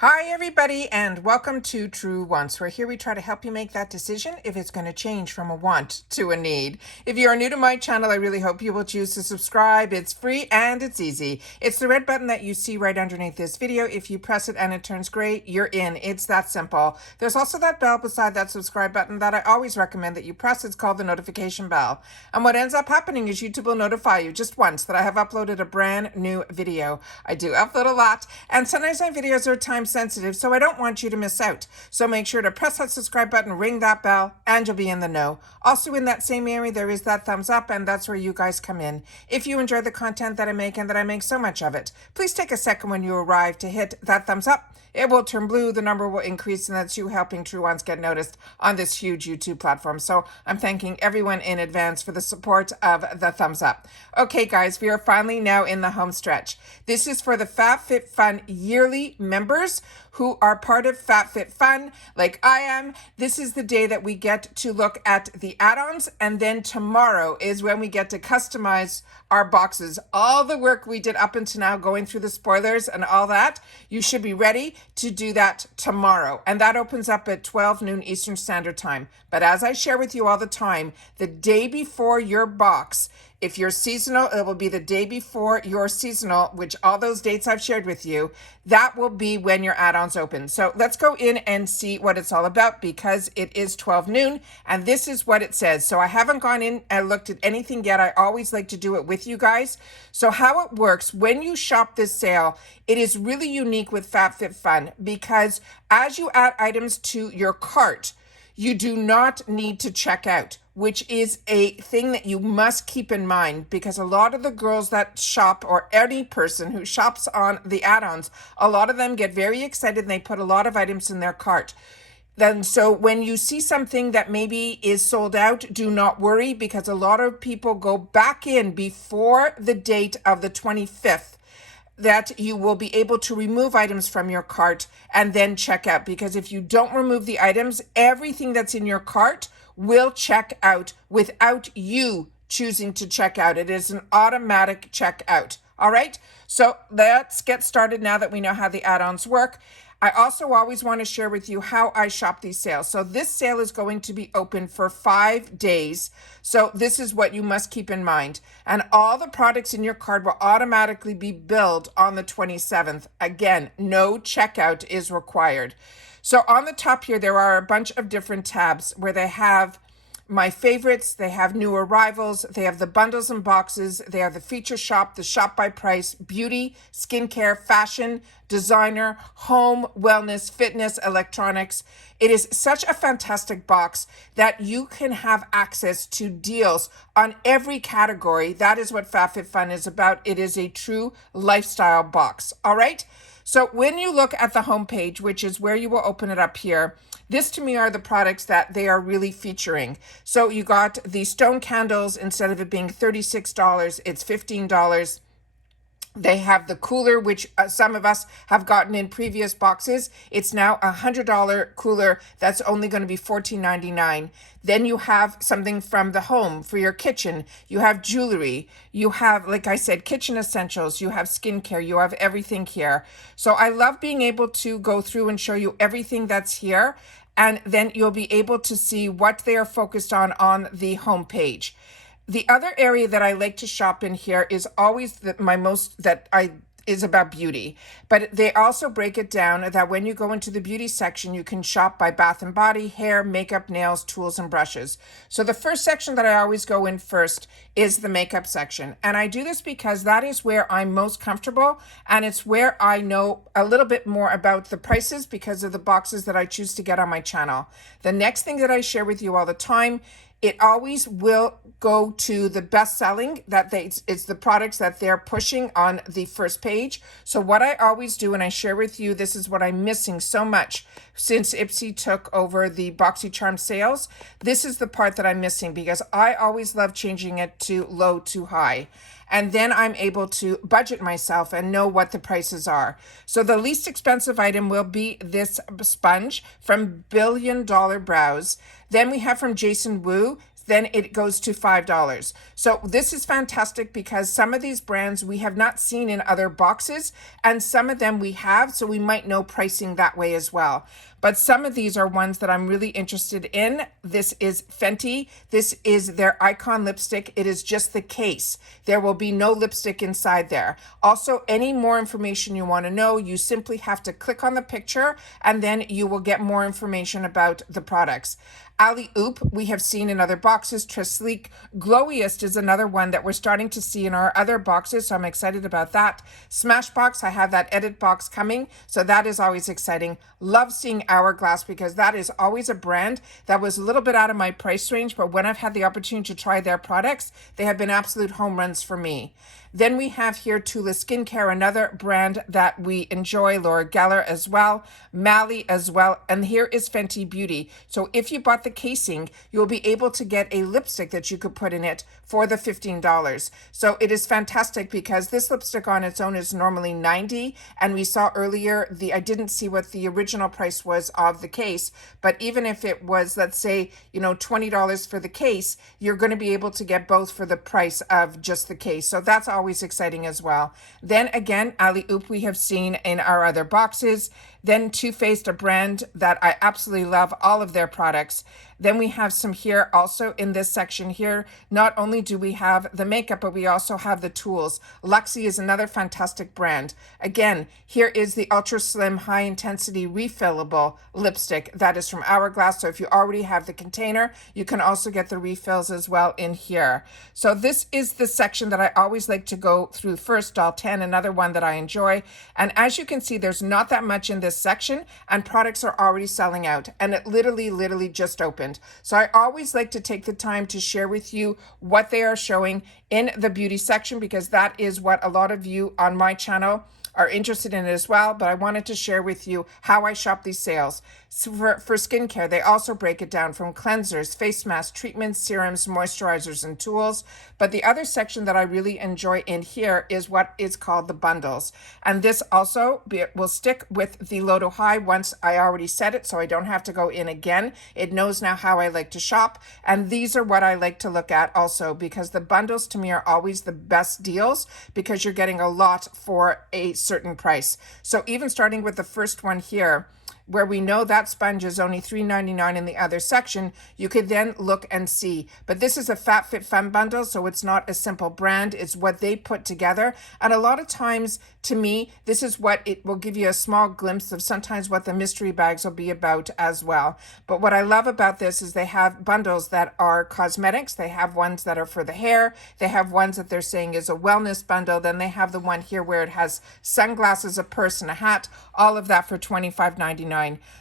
Hi everybody and welcome to True Wants, where here we try to help you make that decision if it's going to change from a want to a need. If you are new to my channel, I really hope you will choose to subscribe. It's free and it's easy. It's the red button that you see right underneath this video. If you press it and it turns gray, you're in. It's that simple. There's also that bell beside that subscribe button that I always recommend that you press. It's called the notification bell. And what ends up happening is YouTube will notify you just once that I have uploaded a brand new video. I do upload a lot, and sometimes my videos are time sensitive, so I don't want you to miss out. So make sure to press that subscribe button, ring that bell, and you'll be in the know. Also in that same area, there is that thumbs up, and that's where you guys come in. If you enjoy the content that I make and that I make so much of it, please take a second when you arrive to hit that thumbs up. It will turn blue, the number will increase, and that's you helping True Ones get noticed on this huge YouTube platform. So I'm thanking everyone in advance for the support of the thumbs up. Okay, guys, we are finally now in the home stretch. This is for the FABFITFUN yearly members who are part of FABFITFUN, like I am. This is the day that we get to look at the add-ons, and then tomorrow is when we get to customize our boxes. All the work we did up until now, going through the spoilers and all that, you should be ready to do that tomorrow. And that opens up at 12 noon Eastern Standard Time. But as I share with you all the time, the day before your box, if you're seasonal, it will be the day before your seasonal, which all those dates I've shared with you, that will be when your add-ons open. So let's go in and see what it's all about, because it is 12 noon and this is what it says. So I haven't gone in and looked at anything yet. I always like to do it with you guys. So how it works, when you shop this sale, it is really unique with FABFITFUN, because as you add items to your cart, you do not need to check out, which is a thing that you must keep in mind, because a lot of the girls that shop, or any person who shops on the add-ons, a lot of them get very excited and they put a lot of items in their cart. Then, so when you see something that maybe is sold out, do not worry, because a lot of people go back in before the date of the 25th. That you will be able to remove items from your cart and then check out. Because if you don't remove the items, everything that's in your cart will check out without you choosing to check out. It is an automatic checkout. All right, so let's get started now that we know how the add-ons work. I also always want to share with you how I shop these sales. So this sale is going to be open for 5 days. So this is what you must keep in mind. And all the products in your cart will automatically be billed on the 27th. Again, no checkout is required. So on the top here, there are a bunch of different tabs where they have my favorites, they have new arrivals, they have the bundles and boxes, they have the feature shop, the shop by price, beauty, skincare, fashion, designer, home, wellness, fitness, electronics. It is such a fantastic box that you can have access to deals on every category. That is what FABFITFUN is about. It is a true lifestyle box. All right. So when you look at the homepage, which is where you will open it up here, this to me are the products that they are really featuring. So you got the stone candles. Instead of it being $36, it's $15. They have the cooler, which some of us have gotten in previous boxes. It's now a $100 cooler that's only going to be $14.99. Then you have something from the home for your kitchen. You have jewelry. You have, like I said, kitchen essentials. You have skincare. You have everything here. So I love being able to go through and show you everything that's here. And then you'll be able to see what they are focused on the home page. The other area that I like to shop in here is always is about beauty, but they also break it down that when you go into the beauty section, you can shop by bath and body, hair, makeup, nails, tools, and brushes. So the first section that I always go in first is the makeup section. And I do this because that is where I'm most comfortable, and it's where I know a little bit more about the prices because of the boxes that I choose to get on my channel. The next thing that I share with you all the time, it always will go to the best selling, it's the products that they're pushing on the first page. So what I always do, and I share with you, this is what I'm missing so much since Ipsy took over the BoxyCharm sales. This is the part that I'm missing, because I always love changing it to low to high. And then I'm able to budget myself and know what the prices are. So the least expensive item will be this sponge from Billion Dollar Brows. Then we have from Jason Wu, then it goes to $5. So this is fantastic because some of these brands we have not seen in other boxes, and some of them we have, so we might know pricing that way as well. But some of these are ones that I'm really interested in. This is Fenty. This is their Icon lipstick. It is just the case. There will be no lipstick inside there. Also, any more information you want to know, you simply have to click on the picture and then you will get more information about the products. Alley Oop, we have seen in other boxes. Tresleek Glowiest is another one that we're starting to see in our other boxes, so I'm excited about that. Smashbox, I have that edit box coming, so that is always exciting. Love seeing Hourglass because that is always a brand that was a little bit out of my price range, but when I've had the opportunity to try their products, they have been absolute home runs for me. Then we have here Tula Skincare, another brand that we enjoy, Laura Geller as well, Mally as well, and here is Fenty Beauty. So if you bought the casing, you'll be able to get a lipstick that you could put in it for the $15. So it is fantastic because this lipstick on its own is normally $90, and we saw earlier, I didn't see what the original price was of the case, but even if it was, let's say, $20 for the case, you're going to be able to get both for the price of just the case. So that's always exciting as well. Then again, Alley Oop we have seen in our other boxes. Then Too Faced, a brand that I absolutely love all of their products. Then we have some here also in this section here. Not only do we have the makeup, but we also have the tools. Luxie is another fantastic brand. Again, here is the Ultra Slim High Intensity Refillable Lipstick. That is from Hourglass. So if you already have the container, you can also get the refills as well in here. So this is the section that I always like to go through first. Doll 10, another one that I enjoy. And as you can see, there's not that much in this section, and products are already selling out, and it literally just opened. So I always like to take the time to share with you what they are showing in the beauty section, because that is what a lot of you on my channel are interested in it as well, but I wanted to share with you how I shop these sales. So for skincare, they also break it down from cleansers, face masks, treatments, serums, moisturizers, and tools. But the other section that I really enjoy in here is what is called the bundles. And this also will stick with the low to high once I already set it, so I don't have to go in again. It knows now how I like to shop. And these are what I like to look at also, because the bundles to me are always the best deals because you're getting a lot for a certain price. So even starting with the first one here, where we know that sponge is only $3.99 in the other section, you could then look and see. But this is a FABFITFUN bundle, so it's not a simple brand. It's what they put together. And a lot of times, to me, this is what it will give you a small glimpse of sometimes what the mystery bags will be about as well. But what I love about this is they have bundles that are cosmetics. They have ones that are for the hair. They have ones that they're saying is a wellness bundle. Then they have the one here where it has sunglasses, a purse, and a hat. All of that for $25.99.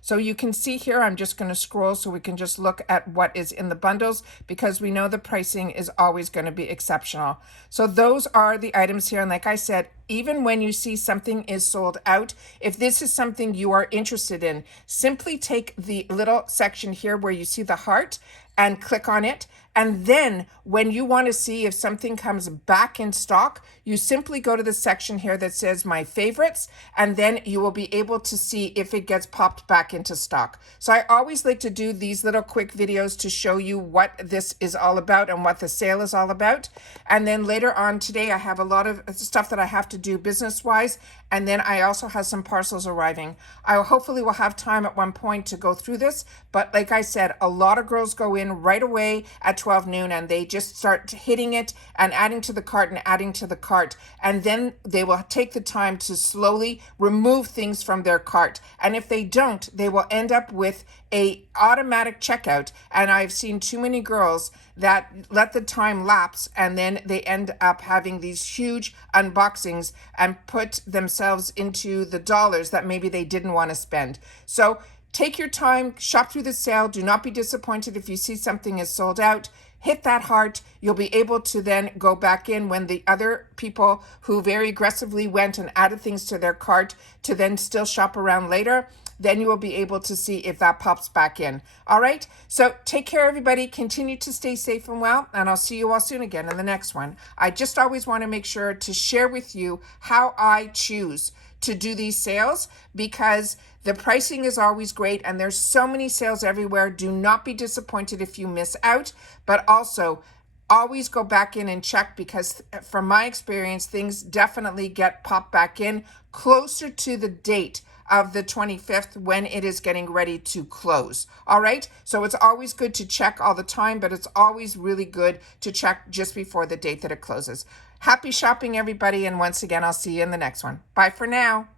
So you can see here, I'm just going to scroll so we can just look at what is in the bundles, because we know the pricing is always going to be exceptional. So those are the items here. And like I said, even when you see something is sold out, if this is something you are interested in, simply take the little section here where you see the heart and click on it. And then when you want to see if something comes back in stock, you simply go to the section here that says My Favorites, and then you will be able to see if it gets popped back into stock. So I always like to do these little quick videos to show you what this is all about and what the sale is all about. And then later on today, I have a lot of stuff that I have to do business-wise, and then I also have some parcels arriving. I hopefully will have time at one point to go through this, but like I said, a lot of girls go in right away at 12 noon and they just start hitting it and adding to the cart and adding to the cart, and then they will take the time to slowly remove things from their cart. And if they don't, they will end up with a automatic checkout. And I've seen too many girls that let the time lapse, and then they end up having these huge unboxings and put themselves into the dollars that maybe they didn't want to spend. So take your time, shop through the sale. Do not be disappointed if you see something is sold out. Hit that heart. You'll be able to then go back in when the other people who very aggressively went and added things to their cart to then still shop around later. Then you will be able to see if that pops back in. All right. So take care, everybody. Continue to stay safe and well, and I'll see you all soon again in the next one. I just always want to make sure to share with you how I choose to do these sales because the pricing is always great and there's so many sales everywhere. Do not be disappointed if you miss out, but also always go back in and check because from my experience, things definitely get popped back in closer to the date of the 25th when it is getting ready to close. All right. So it's always good to check all the time, but it's always really good to check just before the date that it closes. Happy shopping, everybody. And once again, I'll see you in the next one. Bye for now.